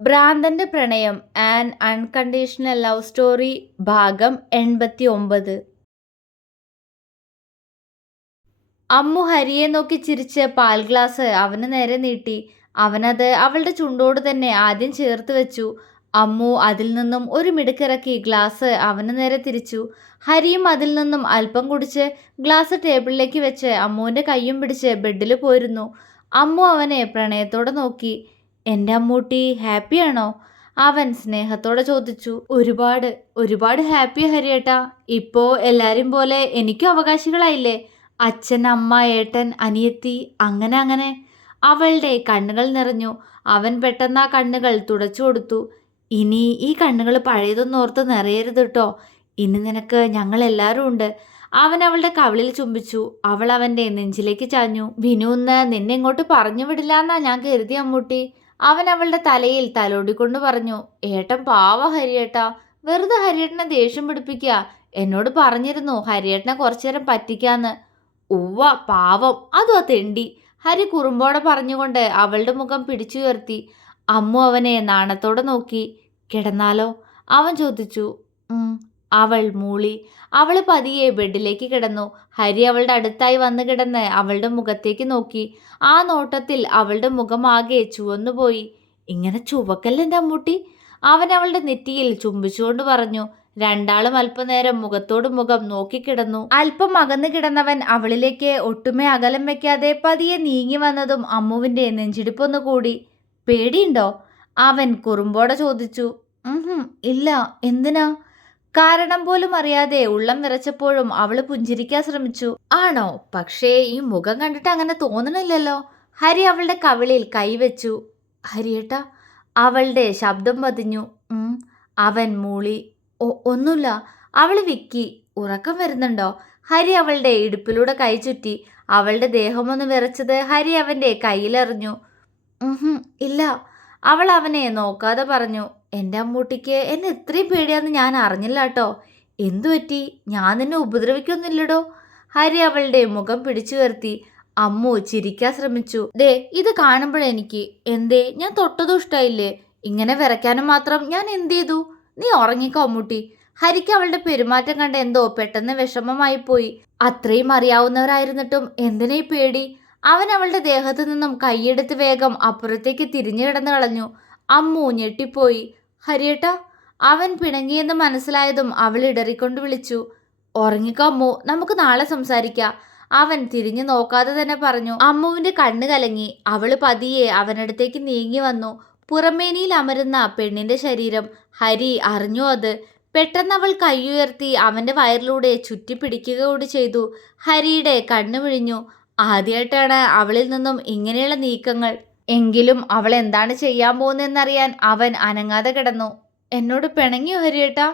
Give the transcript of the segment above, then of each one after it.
ഭ്രാന്തന്റെ പ്രണയം an unconditional love story ഭാഗം 89. അമ്മു ഹരിയെ നോക്കി ചിരിച്ച് പാൽ ഗ്ലാസ് അവന് നേരെ നീട്ടി. അവനത് അവളുടെ ചുണ്ടോട് തന്നെ ആദ്യം ചേർത്ത് വെച്ചു. അമ്മു അതിൽ നിന്നും ഒരു മിടുക്കിറക്കി ഗ്ലാസ് അവന് നേരെ തിരിച്ചു. ഹരിയും അതിൽ നിന്നും അല്പം കുടിച്ച് ഗ്ലാസ് ടേബിളിലേക്ക് വെച്ച് അമ്മുവിൻ്റെ കയ്യും പിടിച്ച് ബെഡിൽ പോയിരുന്നു. അമ്മു അവനെ പ്രണയത്തോടെ നോക്കി. എൻ്റെ അമ്മൂട്ടി ഹാപ്പിയാണോ? അവൻ സ്നേഹത്തോടെ ചോദിച്ചു. ഒരുപാട് ഒരുപാട് ഹാപ്പി ഹരിയേട്ടാ. ഇപ്പോൾ എല്ലാവരും പോലെ എനിക്കും അവകാശികളായില്ലേ. അച്ഛൻ, അമ്മ, ഏട്ടൻ, അനിയത്തി, അങ്ങനെ അങ്ങനെ. അവളുടെ കണ്ണുകൾ നിറഞ്ഞു. അവൻ പെട്ടെന്ന് ആ കണ്ണുകൾ തുടച്ചു കൊടുത്തു. ഇനി ഈ കണ്ണുകൾ പഴയതൊന്നോർത്ത് നിറയരുത് കേട്ടോ. ഇനി നിനക്ക് ഞങ്ങളെല്ലാവരും ഉണ്ട്. അവൻ അവളുടെ കവിളിൽ ചുംബിച്ചു. അവൾ അവൻ്റെ നെഞ്ചിലേക്ക് ചാഞ്ഞു. വിനുന്ന് നിന്നെ ഇങ്ങോട്ട് പറഞ്ഞു വിടില്ല എന്നാ ഞാൻ കരുതി അമ്മൂട്ടി. അവൻ അവളുടെ തലയിൽ തലോടിക്കൊണ്ട് പറഞ്ഞു. ഏട്ടൻ പാവ ഹരിയേട്ടാ. വെറുതെ ഹരിയേട്ടനെ ദേഷ്യം പിടിപ്പിക്കുക. എന്നോട് പറഞ്ഞിരുന്നു ഹരിയേട്ടനെ കുറച്ചു നേരം പറ്റിക്കാന്ന്. ഉവ്വ പാവം, അതും ആ തെണ്ടി. ഹരി കുറുമ്പോടെ പറഞ്ഞുകൊണ്ട് അവളുടെ മുഖം പിടിച്ചുയർത്തി. അമ്മു അവനെ നാണത്തോടെ നോക്കി. കിടന്നാലോ? അവൻ ചോദിച്ചു. അവൾ മൂളി. അവൾ പതിയെ ബെഡിലേക്ക് കിടന്നു. ഹരി അവളുടെ അടുത്തായി വന്നു കിടന്ന് അവളുടെ മുഖത്തേക്ക് നോക്കി. ആ നോട്ടത്തിൽ അവളുടെ മുഖമാകെ ചുവന്നുപോയി. ഇങ്ങനെ ചുവക്കല്ല എൻ്റെ അമ്മൂട്ടി. അവൻ അവളുടെ നെറ്റിയിൽ ചുംബിച്ചുകൊണ്ട് പറഞ്ഞു. രണ്ടാളും അല്പനേരം മുഖത്തോട് മുഖം നോക്കിക്കിടന്നു. അല്പം അകന്നു കിടന്നവൻ അവളിലേക്ക് ഒട്ടുമേ അകലം വെക്കാതെ പതിയെ നീങ്ങി വന്നതും അമ്മുവിൻ്റെ നെഞ്ചിടിപ്പൊന്നു കൂടി. പേടിയുണ്ടോ? അവൻ കുറുമ്പോടെ ചോദിച്ചു. ഇല്ല. എന്തിനാ? കാരണം പോലും അറിയാതെ ഉള്ളം വിറച്ചപ്പോഴും അവൾ പുഞ്ചിരിക്കാൻ ശ്രമിച്ചു. ആണോ? പക്ഷേ ഈ മുഖം കണ്ടിട്ട് അങ്ങനെ തോന്നണില്ലല്ലോ. ഹരി അവളുടെ കവിളിൽ കൈവച്ചു. ഹരിയേട്ടാ. അവളുടെ ശബ്ദം പതിഞ്ഞു. അവൻ മൂളി. ഒന്നുമില്ല. അവൾ വിക്കി. ഉറക്കം വരുന്നുണ്ടോ? ഹരി അവളുടെ ഇടുപ്പിലൂടെ കൈ ചുറ്റി. അവളുടെ ദേഹമൊന്ന് വിറച്ചത് ഹരി അവൻ്റെ കയ്യിലെറിഞ്ഞു. ഇല്ല. അവൾ അവനെ നോക്കാതെ പറഞ്ഞു. എൻ്റെ അമ്മൂട്ടിക്ക് എന്നെ ഇത്രയും പേടിയാന്ന് ഞാൻ അറിഞ്ഞില്ല കേട്ടോ. എന്തു പറ്റി? ഞാൻ നിന്നെ ഉപദ്രവിക്കൊന്നുമില്ലടോ. ഹരി അവളുടെ മുഖം പിടിച്ചു വരുത്തി. അമ്മു ചിരിക്കാൻ ശ്രമിച്ചു. ദേ ഇത് കാണുമ്പോഴെനിക്ക് എന്തേ ഞാൻ തൊട്ടതും ഇഷ്ടമായില്ലേ. ഇങ്ങനെ വിറയ്ക്കാനും മാത്രം ഞാൻ എന്ത് ചെയ്തു? നീ ഉറങ്ങിക്കോ അമ്മൂട്ടി. ഹരിക്ക് അവളുടെ പെരുമാറ്റം കണ്ട് എന്തോ പെട്ടെന്ന് വിഷമമായി പോയി. അത്രയും അറിയാവുന്നവരായിരുന്നിട്ടും എന്തിനീ പേടി? അവൻ അവളുടെ ദേഹത്തു നിന്നും കൈയെടുത്ത് വേഗം അപ്പുറത്തേക്ക് തിരിഞ്ഞു കിടന്നു കളഞ്ഞു. അമ്മു ഞെട്ടിപ്പോയി. ഹരിയേട്ടാ. അവൻ പിണങ്ങിയെന്ന് മനസ്സിലായതും അവൾ ഇടറിക്കൊണ്ട് വിളിച്ചു. ഉറങ്ങിക്കോ അമ്മു, നമുക്ക് നാളെ സംസാരിക്കാം. അവൻ തിരിഞ്ഞു നോക്കാതെ തന്നെ പറഞ്ഞു. അമ്മുവിൻ്റെ കണ്ണ് കലങ്ങി. അവൾ പതിയെ അവനടുത്തേക്ക് നീങ്ങി വന്നു. പുറമേനിയിൽ അമരുന്ന പെണ്ണിന്റെ ശരീരം. ഹരി അറിഞ്ഞു അത്. പെട്ടെന്ന് അവൾ കൈയുയർത്തി അവൻ്റെ വയറിലൂടെ ചുറ്റിപ്പിടിക്കുക കൂടി ചെയ്തു. ഹരിയുടെ കണ്ണു വിഴിഞ്ഞു. ആദ്യമായിട്ടാണ് അവളിൽ നിന്നും ഇങ്ങനെയുള്ള നീക്കങ്ങൾ. എങ്കിലും അവൾ എന്താണ് ചെയ്യാൻ പോകുന്നതെന്നറിയാൻ അവൻ അനങ്ങാതെ കിടന്നു. എന്നോട് പിണങ്ങിയോ ഹരിയേട്ടാ?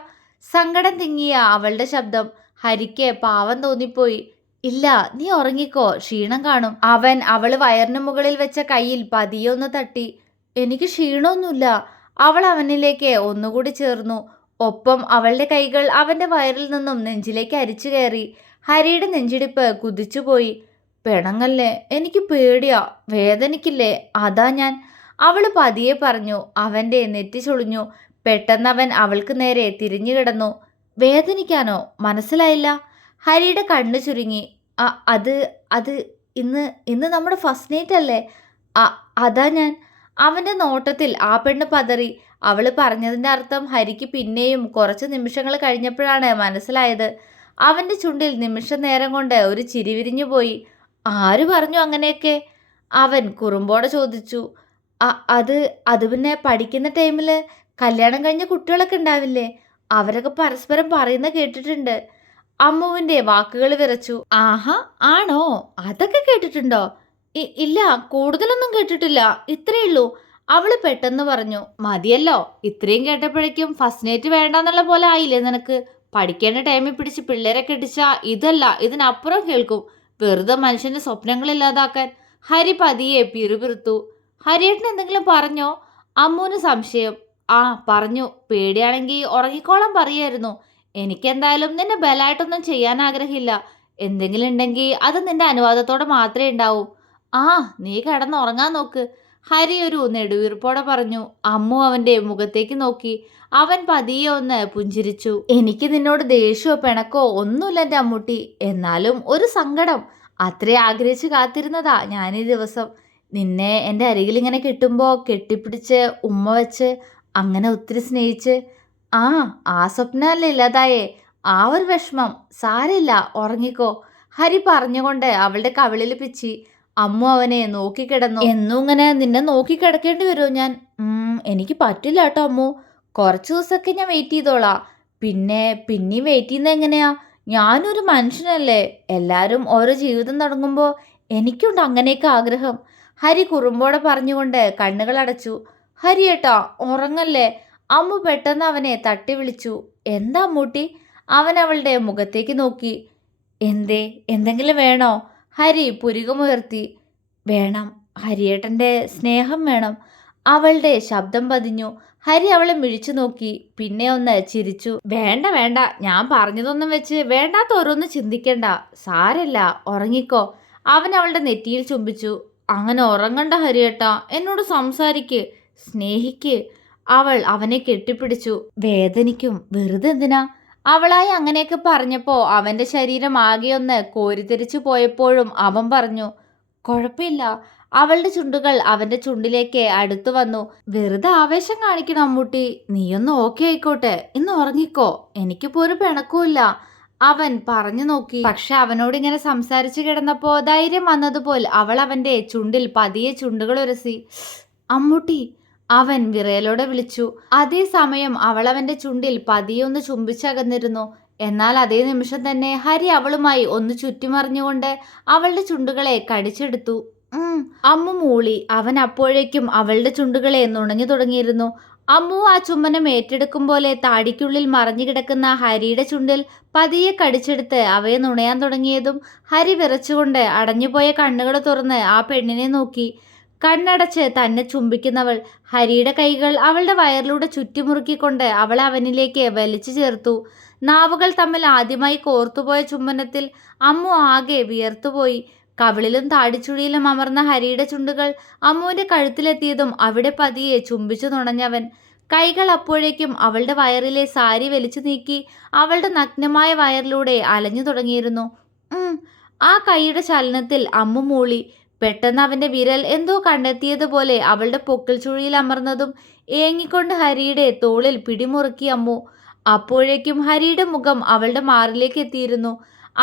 സങ്കടം തിങ്ങിയ അവളുടെ ശബ്ദം. ഹരിക്ക് പാവം തോന്നിപ്പോയി. ഇല്ല, നീ ഉറങ്ങിക്കോ, ക്ഷീണം കാണും. അവൻ അവൾ വയറിന് മുകളിൽ വെച്ച കയ്യിൽ പതിയൊന്ന് തട്ടി. എനിക്ക് ക്ഷീണമൊന്നുമില്ല. അവൾ അവനിലേക്ക് ഒന്നുകൂടി ചേർന്നു. ഒപ്പം അവളുടെ കൈകൾ അവൻ്റെ വയറിൽ നിന്നും നെഞ്ചിലേക്ക് അരിച്ചു കയറി. ഹരിയുടെ നെഞ്ചിടിപ്പ് കുതിച്ചുപോയി. പിണങ്ങല്ലേ, എനിക്ക് പേടിയാ. വേദനിക്കില്ലേ? അതാ ഞാൻ. അവൾ പതിയെ പറഞ്ഞു. അവൻ്റെ നെറ്റി ചൊളിഞ്ഞു. പെട്ടെന്ന് അവൻ അവൾക്ക് നേരെ തിരിഞ്ഞു കിടന്നു. വേദനിക്കാനോ? മനസ്സിലായില്ല. ഹരിയുടെ കണ്ണു ചുരുങ്ങി. അത് അത് ഇന്ന് ഇന്ന് നമ്മുടെ ഫസ്റ്റ് നൈറ്റ് അല്ലേ? അതാ ഞാൻ. അവൻ്റെ നോട്ടത്തിൽ ആ പെണ്ണ് പതറി. അവൾ പറഞ്ഞതിൻ്റെ അർത്ഥം ഹരിക്ക് പിന്നെയും കുറച്ച് നിമിഷങ്ങൾ കഴിഞ്ഞപ്പോഴാണ് മനസ്സിലായത്. അവൻ്റെ ചുണ്ടിൽ നിമിഷ നേരം കൊണ്ട് ഒരു ചിരി വിരിഞ്ഞു പോയി. ആര് പറഞ്ഞു അങ്ങനെയൊക്കെ? അവൻ കുറുമ്പോടെ ചോദിച്ചു. അത് അത് പിന്നെ പഠിക്കുന്ന ടൈമിൽ കല്യാണം കഴിഞ്ഞ കുട്ടികളൊക്കെ ഉണ്ടാവില്ലേ? അവരൊക്കെ പരസ്പരം പറയുന്ന കേട്ടിട്ടുണ്ട്. അമ്മുവിൻ്റെ വാക്കുകൾ വിറച്ചു. ആഹാ, ആണോ? അതൊക്കെ കേട്ടിട്ടുണ്ടോ? ഇല്ല, കൂടുതലൊന്നും കേട്ടിട്ടില്ല. ഇത്രയേ ഉള്ളൂ. അവൾ പെട്ടെന്ന് പറഞ്ഞു. മതിയല്ലോ, ഇത്രയും കേട്ടപ്പോഴേക്കും ഫസ്റ്റ് നൈറ്റ് വേണ്ടെന്നുള്ള പോലെ ആയില്ലേ നിനക്ക്? പഠിക്കേണ്ട ടൈമിൽ പിടിച്ച് പിള്ളേരെ കെട്ടിച്ചാ ഇതല്ല ഇതിനപ്പുറം കേൾക്കും. വെറുതെ മനുഷ്യന്റെ സ്വപ്നങ്ങളില്ലാതാക്കാൻ. ഹരി പതിയെ പിറുപിറുത്തു. ഹരിയേട്ടൻ എന്തെങ്കിലും പറഞ്ഞോ? അമ്മുവിന് സംശയം. പറഞ്ഞു. പേടിയാണെങ്കിൽ ഉറങ്ങിക്കോളാൻ പറയായിരുന്നു. എനിക്കെന്തായാലും നിന്നെ ബലായിട്ടൊന്നും ചെയ്യാൻ ആഗ്രഹമില്ല. എന്തെങ്കിലും ഉണ്ടെങ്കിൽ അത് നിന്റെ അനുവാദത്തോടെ മാത്രമേ ഉണ്ടാവൂ. നീ കിടന്നുറങ്ങാൻ നോക്ക്. ഹരി ഒരു നെടുവീർപ്പോടെ പറഞ്ഞു. അമ്മു അവന്റെ മുഖത്തേക്ക് നോക്കി. അവൻ പതിയെ ഒന്ന് പുഞ്ചിരിച്ചു. എനിക്ക് നിന്നോട് ദേഷ്യമോ പിണക്കോ ഒന്നുമില്ല എൻ്റെ അമ്മൂട്ടി. എന്നാലും ഒരു സങ്കടം. അത്രേ ആഗ്രഹിച്ച് കാത്തിരുന്നതാ ഞാൻ ഈ ദിവസം. നിന്നെ എൻ്റെ അരികിൽ ഇങ്ങനെ കിട്ടുമ്പോൾ കെട്ടിപ്പിടിച്ച് ഉമ്മ വെച്ച് അങ്ങനെ ഒത്തിരി സ്നേഹിച്ച്. ആ സ്വപ്നമല്ലേ ഇല്ലാതായേ. ആ ഒരു വിഷമം. സാരമില്ല, ഉറങ്ങിക്കോ. ഹരി പറഞ്ഞുകൊണ്ട് അവളുടെ കവിളിൽ പിച്ചി. അമ്മു അവനെ നോക്കിക്കിടന്നു. എന്നും ഇങ്ങനെ നിന്നെ നോക്കിക്കിടക്കേണ്ടി വരുമോ ഞാൻ? എനിക്ക് പറ്റില്ല കേട്ടോ അമ്മു. കുറച്ച് ദിവസമൊക്കെ ഞാൻ വെയിറ്റ് ചെയ്തോളാം. പിന്നെയും വെയിറ്റ് ചെയ്യുന്നത് എങ്ങനെയാ? ഞാനൊരു മനുഷ്യനല്ലേ. എല്ലാവരും ഓരോ ജീവിതം തുടങ്ങുമ്പോൾ എനിക്കുണ്ട് അങ്ങനെയൊക്കെ ആഗ്രഹം. ഹരി കുറുമ്പോടെ പറഞ്ഞുകൊണ്ട് കണ്ണുകൾ അടച്ചു. ഹരിയേട്ടാ ഉറങ്ങല്ലേ? അമ്മു പെട്ടെന്ന് അവനെ തട്ടി വിളിച്ചു. എന്താ അമ്മൂട്ടി? അവൻ അവളുടെ മുഖത്തേക്ക് നോക്കി. എന്തെങ്കിലും വേണോ? ഹരി പുരികമുയർത്തി. വേണം, ഹരിയേട്ടൻ്റെ സ്നേഹം വേണം. അവളുടെ ശബ്ദം പതിഞ്ഞു. ഹരി അവളെ മിഴിച്ചു നോക്കി. പിന്നെ ഒന്ന് ചിരിച്ചു. വേണ്ട വേണ്ട, ഞാൻ പറഞ്ഞതൊന്നും വെച്ച് വേണ്ടാത്ത ഓരോന്ന് ചിന്തിക്കണ്ട. സാരല്ല, ഉറങ്ങിക്കോ. അവൻ അവളുടെ നെറ്റിയിൽ ചുംബിച്ചു. അങ്ങനെ ഉറങ്ങണ്ട ഹരിയേട്ടാ, എന്നോട് സംസാരിക്ക്, സ്നേഹിക്ക്. അവൾ അവനെ കെട്ടിപ്പിടിച്ചു. വേദനിക്കും, വെറുതെ എന്തിനാ? അവളായി അങ്ങനെയൊക്കെ പറഞ്ഞപ്പോൾ അവൻ്റെ ശരീരം ആകെയൊന്ന് കോരിത്തെരിച്ചു പോയപ്പോഴും അവൻ പറഞ്ഞു, കുഴപ്പമില്ല. അവളുടെ ചുണ്ടുകൾ അവൻ്റെ ചുണ്ടിലേക്ക് അടുത്തു വന്നു. വെറുതെ ആവേശം കാണിക്കണം അമ്മൂട്ടി. നീയൊന്ന് ഓക്കെ ആയിക്കോട്ടെ, ഇന്ന് ഉറങ്ങിക്കോ. എനിക്കിപ്പോൾ ഒരു പിണക്കുമില്ല. അവൻ പറഞ്ഞു നോക്കി. പക്ഷെ അവനോട് ഇങ്ങനെ സംസാരിച്ചു കിടന്നപ്പോൾ ധൈര്യം വന്നതുപോലെ അവൾ അവൻ്റെ ചുണ്ടിൽ പതിയെ ചുണ്ടുകൾ ഉരസി. അമ്മൂട്ടി, അവൻ വിറയലോടെ വിളിച്ചു. അതേസമയം അവൾ അവൻ്റെ ചുണ്ടിൽ പതിയൊന്ന് ചുംബിച്ചകന്നിരുന്നു. എന്നാൽ അതേ നിമിഷം തന്നെ ഹരി അവളുമായി ഒന്ന് ചുറ്റിമറിഞ്ഞുകൊണ്ട് അവളുടെ ചുണ്ടുകളെ കടിച്ചെടുത്തു. അമ്മു മൂളി. അവൻ അപ്പോഴേക്കും അവളുടെ ചുണ്ടുകളെ നുണഞ്ഞു തുടങ്ങിയിരുന്നു. അമ്മു ആ ചുംബനം ഏറ്റെടുക്കും പോലെ താടിക്കുള്ളിൽ മറഞ്ഞു കിടക്കുന്ന ഹരിയുടെ ചുണ്ടിൽ പതിയെ കടിച്ചെടുത്ത് അവയെ നുണയാൻ തുടങ്ങിയതും ഹരി വിറച്ചുകൊണ്ട് അടഞ്ഞുപോയ കണ്ണുകൾ തുറന്ന് ആ പെണ്ണിനെ നോക്കി. കണ്ണടച്ച് തന്നെ ചുംബിക്കുന്നവൾ. ഹരിയുടെ കൈകൾ അവളുടെ വയറിലൂടെ ചുറ്റിമുറുക്കിക്കൊണ്ട് അവൾ അവനിലേക്ക് വലിച്ചു ചേർത്തു. നാവുകൾ തമ്മിൽ ആദ്യമായി കോർത്തുപോയ ചുംബനത്തിൽ അമ്മു ആകെ വിയർത്തുപോയി. കവിളിലും താടിച്ചുഴിയിലും അമർന്ന ഹരിയുടെ ചുണ്ടുകൾ അമ്മുവിൻ്റെ കഴുത്തിലെത്തിയതും അവിടെ പതിയെ ചുംബിച്ചു നുണഞ്ഞവൻ. കൈകൾ അപ്പോഴേക്കും അവളുടെ വയറിലെ സാരി വലിച്ചു നീക്കി അവളുടെ നഗ്നമായ വയറിലൂടെ അലഞ്ഞു തുടങ്ങിയിരുന്നു. ആ കൈയുടെ ചലനത്തിൽ അമ്മു മൂളി. പെട്ടെന്ന് അവൻ്റെ വിരൽ എന്തോ കണ്ടെത്തിയതുപോലെ അവളുടെ പൊക്കിൾ ചുഴിയിൽ അമർന്നതും ഏങ്ങിക്കൊണ്ട് ഹരിയുടെ തോളിൽ പിടിമുറുക്കി അമ്മു. അപ്പോഴേക്കും ഹരിയുടെ മുഖം അവളുടെ മാറിലേക്ക് എത്തിയിരുന്നു.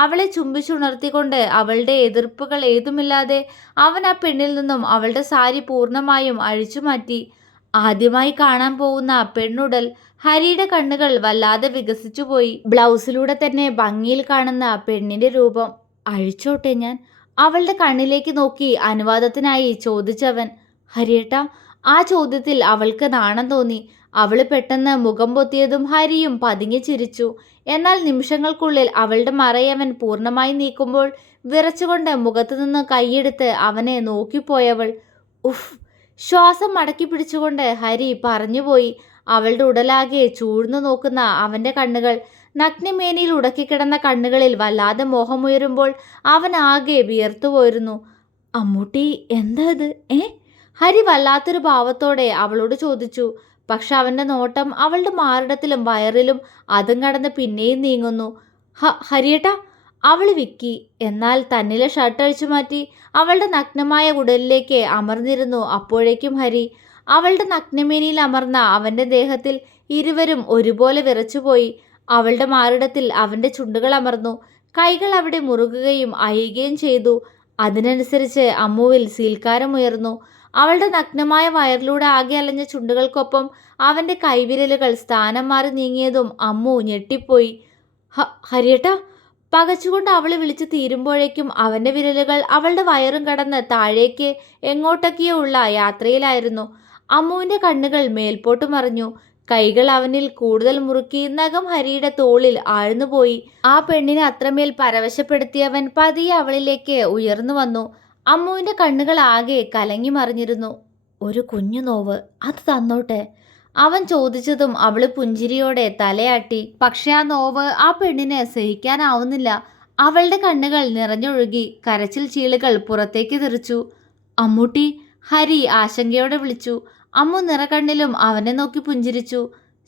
അവളെ ചുംബിച്ചുണർത്തിക്കൊണ്ട് അവളുടെ എതിർപ്പുകൾ ഏതുമില്ലാതെ അവൻ ആ പെണ്ണിൽ നിന്നും അവളുടെ സാരി പൂർണ്ണമായും അഴിച്ചുമാറ്റി. ആദ്യമായി കാണാൻ പോകുന്ന പെണ്ണുടൽ. ഹരിയുടെ കണ്ണുകൾ വല്ലാതെ വികസിച്ചുപോയി. ബ്ലൗസിലൂടെ തന്നെ ഭംഗിയിൽ കാണുന്ന പെണ്ണിന്റെ രൂപം. അഴിച്ചോട്ടെ ഞാൻ? അവളുടെ കണ്ണിലേക്ക് നോക്കി അനുവാദത്തിനായി ചോദിച്ചവൻ. ഹരിയേട്ടാ? ആ ചോദ്യത്തിൽ അവൾക്ക് നാണം തോന്നി. അവൾ പെട്ടെന്ന് മുഖം പൊത്തിയതും ഹരിയും പതുങ്ങി ചിരിച്ചു. എന്നാൽ നിമിഷങ്ങൾക്കുള്ളിൽ അവളുടെ മറയവൻ പൂർണ്ണമായി നീക്കുമ്പോൾ വിറച്ചുകൊണ്ട് മുഖത്തു നിന്ന് കൈയെടുത്ത് അവനെ നോക്കിപ്പോയവൾ. ഉഫ്! ശ്വാസം മടക്കി പിടിച്ചുകൊണ്ട് ഹരി പറഞ്ഞുപോയി. അവളുടെ ഉടലാകെ ചൂഴ്ന്നു നോക്കുന്ന അവൻ്റെ കണ്ണുകൾ. നഗ്നമേനിയിൽ ഉടക്കിക്കിടന്ന കണ്ണുകളിൽ വല്ലാതെ മോഹമുയരുമ്പോൾ അവൻ ആകെ വിയർത്തുപോയിരുന്നു. അമ്മൂട്ടി, എന്താ ഇത്? ഹരി വല്ലാത്തൊരു ഭാവത്തോടെ അവളോട് ചോദിച്ചു. പക്ഷെ അവൻ്റെ നോട്ടം അവളുടെ മാറിടത്തിലും വയറിലും അതും കടന്ന് പിന്നെയും നീങ്ങുന്നു. ഹരിയേട്ടാ? അവൾ വിക്കി. എന്നാൽ തന്നിലെ ഷർട്ട് അഴിച്ചു മാറ്റി അവളുടെ നഗ്നമായ ഉടലിലേക്ക് അമർന്നിരുന്നു. അപ്പോഴേക്കും ഹരി. അവളുടെ നഗ്നമേനിയിൽ അമർന്ന അവൻ്റെ ദേഹത്തിൽ ഇരുവരും ഒരുപോലെ വിറച്ചുപോയി. അവളുടെ മാറിടത്തിൽ അവൻ്റെ ചുണ്ടുകൾ അമർന്നു. കൈകൾ അവിടെ മുറുകുകയും അയയുകയും ചെയ്തു. അതിനനുസരിച്ച് അമ്മുവിൽ സീൽക്കാരമുയർന്നു. അവളുടെ നഗ്നമായ വയറിലൂടെ ആകെ അലഞ്ഞ ചുണ്ടുകൾക്കൊപ്പം അവൻ്റെ കൈവിരലുകൾ സ്ഥാനം മാറി നീങ്ങിയതും അമ്മു ഞെട്ടിപ്പോയി. ഹരിയേട്ടാ? പകച്ചുകൊണ്ട് അവൾ വിളിച്ചു തീരുമ്പോഴേക്കും അവൻ്റെ വിരലുകൾ അവളുടെ വയറും കടന്ന് താഴേക്ക് എങ്ങോട്ടൊക്കെയോ ഉള്ള യാത്രയിലായിരുന്നു. അമ്മുവിൻ്റെ കണ്ണുകൾ മേൽപോട്ട് മറിഞ്ഞു. കൈകൾ അവനിൽ കൂടുതൽ മുറുക്കി നഖം ഹരിയുടെ തോളിൽ ആഴ്ന്നുപോയി. ആ പെണ്ണിനെ അത്രമേൽ പരവശപ്പെടുത്തിയവൻ പതിയെ അവളിലേക്ക് ഉയർന്നു വന്നു. അമ്മുവിൻ്റെ കണ്ണുകൾ ആകെ കലങ്ങി മറിഞ്ഞിരുന്നു. ഒരു കുഞ്ഞു നോവ്, അത് തന്നോട്ടെ? അവൻ ചോദിച്ചതും അവൾ പുഞ്ചിരിയോടെ തലയാട്ടി. പക്ഷെ ആ നോവ് ആ പെണ്ണിന് സഹിക്കാനാവുന്നില്ല. അവളുടെ കണ്ണുകൾ നിറഞ്ഞൊഴുകി. കരച്ചിൽ ചീളുകൾ പുറത്തേക്ക് തെറിച്ചു. അമ്മൂട്ടി! ഹരി ആശങ്കയോടെ വിളിച്ചു. അമ്മു നിറകണ്ണിലും അവനെ നോക്കി പുഞ്ചിരിച്ചു.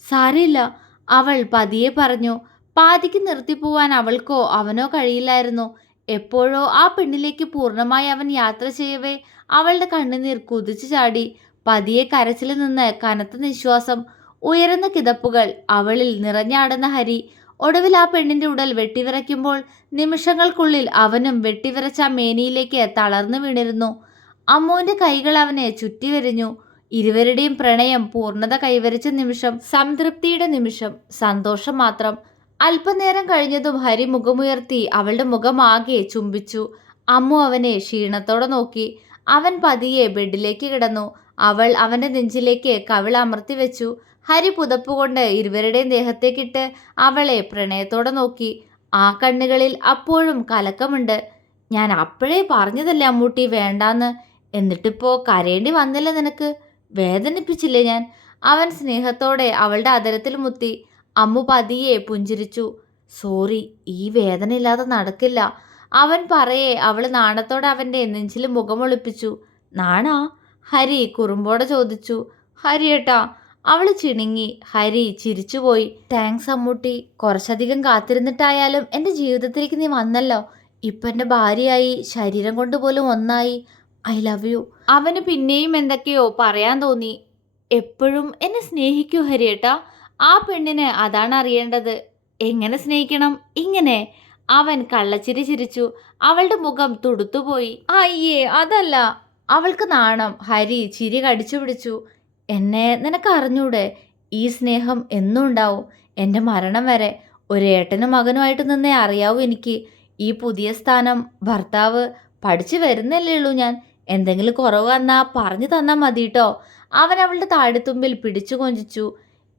സാരമില്ല, അവൾ പതിയെ പറഞ്ഞു. പാതിക്ക് നിർത്തിപ്പോവാൻ അവൾക്കോ അവനോ കഴിയില്ലായിരുന്നു. എപ്പോഴോ ആ പെണ്ണിലേക്ക് പൂർണ്ണമായി അവൻ യാത്ര ചെയ്യവേ അവളുടെ കണ്ണുനീർ കുതിച്ചു ചാടി. പതിയെ കരച്ചിൽ നിന്ന് കനത്ത നിശ്വാസം, ഉയരുന്ന കിതപ്പുകൾ. അവളിൽ നിറഞ്ഞാടുന്ന ഹരി. ഒടുവിൽ ആ പെണ്ണിന്റെ ഉടൽ വെട്ടിവിറയ്ക്കുമ്പോൾ നിമിഷങ്ങൾക്കുള്ളിൽ അവനും വെട്ടിവിറച്ച ആ മേനിയിലേക്ക് തളർന്നു വീണിരുന്നു. അമ്മുവിന്റെ കൈകൾ അവനെ ചുറ്റിവരിഞ്ഞു. ഇരുവരുടെയും പ്രണയം പൂർണ്ണത കൈവരിച്ച നിമിഷം, സംതൃപ്തിയുടെ നിമിഷം, സന്തോഷം മാത്രം. അല്പനേരം കഴിഞ്ഞതും ഹരി മുഖമുയർത്തി അവളുടെ മുഖമാകെ ചുംബിച്ചു. അമ്മു അവനെ ക്ഷീണത്തോടെ നോക്കി. അവൻ പതിയെ ബെഡിലേക്ക് കിടന്നു. അവൾ അവന്റെ നെഞ്ചിലേക്ക് കവിൾ അമർത്തി വെച്ചു. ഹരി പുതപ്പുകൊണ്ട് ഇരുവരുടെയും ദേഹത്തേക്കിട്ട് അവളെ പ്രണയത്തോടെ നോക്കി. ആ കണ്ണുകളിൽ അപ്പോഴും കലക്കമുണ്ട്. ഞാൻ അപ്പോഴേ പറഞ്ഞതല്ലേ അമ്മൂട്ടി വേണ്ടാന്ന്. എന്നിട്ടിപ്പോ കരയേണ്ടി വന്നില്ല നിനക്ക്? വേദനിപ്പിച്ചില്ലേ ഞാൻ? അവൻ സ്നേഹത്തോടെ അവളുടെ അതരത്തിൽ മുത്തി. അമ്മു പതിയെ പുഞ്ചിരിച്ചു. സോറി, ഈ വേദന ഇല്ലാതെ നടക്കില്ല. അവൻ പറയെ അവൾ നാണത്തോടെ അവൻ്റെ നെഞ്ചിൽ മുഖമൊളിപ്പിച്ചു. നാണാ? ഹരി കുറുമ്പോടെ ചോദിച്ചു. ഹരിയേട്ടാ. അവൾ ചിണുങ്ങി. ഹരി ചിരിച്ചുപോയി. താങ്ക്സ് അമ്മൂട്ടി. കുറച്ചധികം കാത്തിരുന്നിട്ടായാലും എൻ്റെ ജീവിതത്തിലേക്ക് നീ വന്നല്ലോ. ഇപ്പം എൻ്റെ ഭാര്യയായി, ശരീരം കൊണ്ട് പോലും ഒന്നായി. I love you. അവന് പിന്നെയും എന്തൊക്കെയോ പറയാൻ തോന്നി. എപ്പോഴും എന്നെ സ്നേഹിക്കൂ ഹരിയേട്ടാ. ആ പെണ്ണിന് അതാണ് അറിയേണ്ടത്. എങ്ങനെ സ്നേഹിക്കണം? ഇങ്ങനെ. അവൻ കള്ളച്ചിരി ചിരിച്ചു. അവളുടെ മുഖം തുടുത്തുപോയി. അയ്യേ, അതല്ല. അവൾക്ക് നാണം. ഹരി ചിരി കടിച്ചു പിടിച്ചു. എന്നെ നിനക്ക് അറിഞ്ഞൂടെ? ഈ സ്നേഹം എന്നും ഉണ്ടാവും, എൻ്റെ മരണം വരെ. ഒരു ഏട്ടനും മകനുമായിട്ട് നിന്നേ അറിയാവൂ എനിക്ക്. ഈ പുതിയ സ്ഥാനം, ഭർത്താവ്. പഠിച്ചു വരുന്നല്ലേ ഉള്ളൂ ഞാൻ. എന്തെങ്കിലും കുറവ് വന്നാ പറഞ്ഞു തന്നാൽ മതി കേട്ടോ. അവൻ അവളുടെ താടിത്തുമ്പിൽ പിടിച്ചു കൊഞ്ചിച്ചു.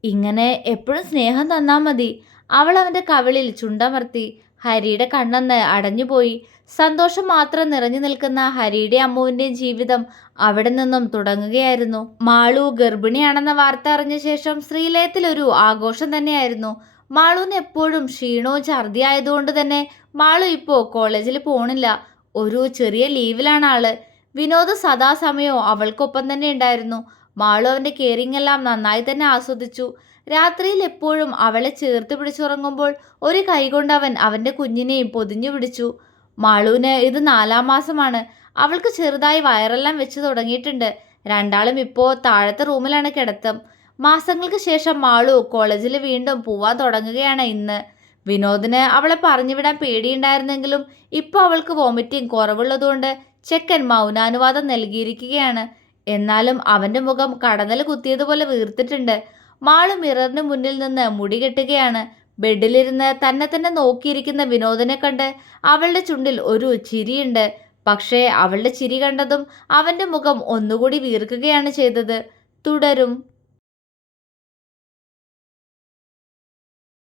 ഇങ്ങനെ എപ്പോഴും സ്നേഹം തന്നാൽ മതി. അവൾ അവൻ്റെ കവിളിൽ ചുണ്ടമർത്തി. ഹരിയുടെ കണ്ണൊന്ന് അടഞ്ഞുപോയി. സന്തോഷം മാത്രം നിറഞ്ഞു നിൽക്കുന്ന ഹരിയുടെ അമ്മുവിൻ്റെയും ജീവിതം അവിടെ നിന്നും തുടങ്ങുകയായിരുന്നു. മാളു ഗർഭിണിയാണെന്ന വാർത്ത അറിഞ്ഞ ശേഷം ശ്രീലയത്തിൽ ഒരു ആഘോഷം തന്നെയായിരുന്നു. മാളുവിന് എപ്പോഴും ക്ഷീണവും ഛർദി ആയതുകൊണ്ട് തന്നെ മാളു ഇപ്പോൾ കോളേജിൽ പോണില്ല. ഒരു ചെറിയ ലീവിലാണ് ആള്. വിനോദ് സദാസമയവും അവൾക്കൊപ്പം തന്നെ ഉണ്ടായിരുന്നു. മാളു അവൻ്റെ കെയറിങ് എല്ലാം നന്നായി തന്നെ ആസ്വദിച്ചു. രാത്രിയിൽ എപ്പോഴും അവളെ ചേർത്ത് പിടിച്ചുറങ്ങുമ്പോൾ ഒരു കൈകൊണ്ട് അവൻ അവൻ്റെ കുഞ്ഞിനെയും പൊതിഞ്ഞു പിടിച്ചു. മാളുവിന് ഇത് 4-ാം മാസമാണ്. അവൾക്ക് ചെറുതായി വയറെല്ലാം വെച്ച് തുടങ്ങിയിട്ടുണ്ട്. രണ്ടാളും ഇപ്പോൾ താഴത്തെ റൂമിലാണ് കിടത്തം. മാസങ്ങൾക്ക് ശേഷം മാളു കോളേജിൽ വീണ്ടും പോവാൻ തുടങ്ങുകയാണ് ഇന്ന്. വിനോദിന് അവളെ പറഞ്ഞുവിടാൻ പേടിയുണ്ടായിരുന്നെങ്കിലും ഇപ്പോൾ അവൾക്ക് വോമിറ്റിംഗ് കുറവുള്ളതുകൊണ്ട് ചെക്കൻ മൗനാനുവാദം നൽകിയിരിക്കുകയാണ്. എന്നാലും അവൻ്റെ മുഖം കടന്നൽ കുത്തിയതുപോലെ വീർത്തിട്ടുണ്ട്. മാളു മിററിന് മുന്നിൽ നിന്ന് മുടി കെട്ടുകയാണ്. ബെഡിലിരുന്ന് തന്നെ തന്നെ നോക്കിയിരിക്കുന്ന വിനോദിനെ കണ്ട് അവളുടെ ചുണ്ടിൽ ഒരു ചിരിയുണ്ട്. പക്ഷേ അവളുടെ ചിരി കണ്ടതും അവൻ്റെ മുഖം ഒന്നുകൂടി വീർക്കുകയാണ് ചെയ്തത്. തുടരും.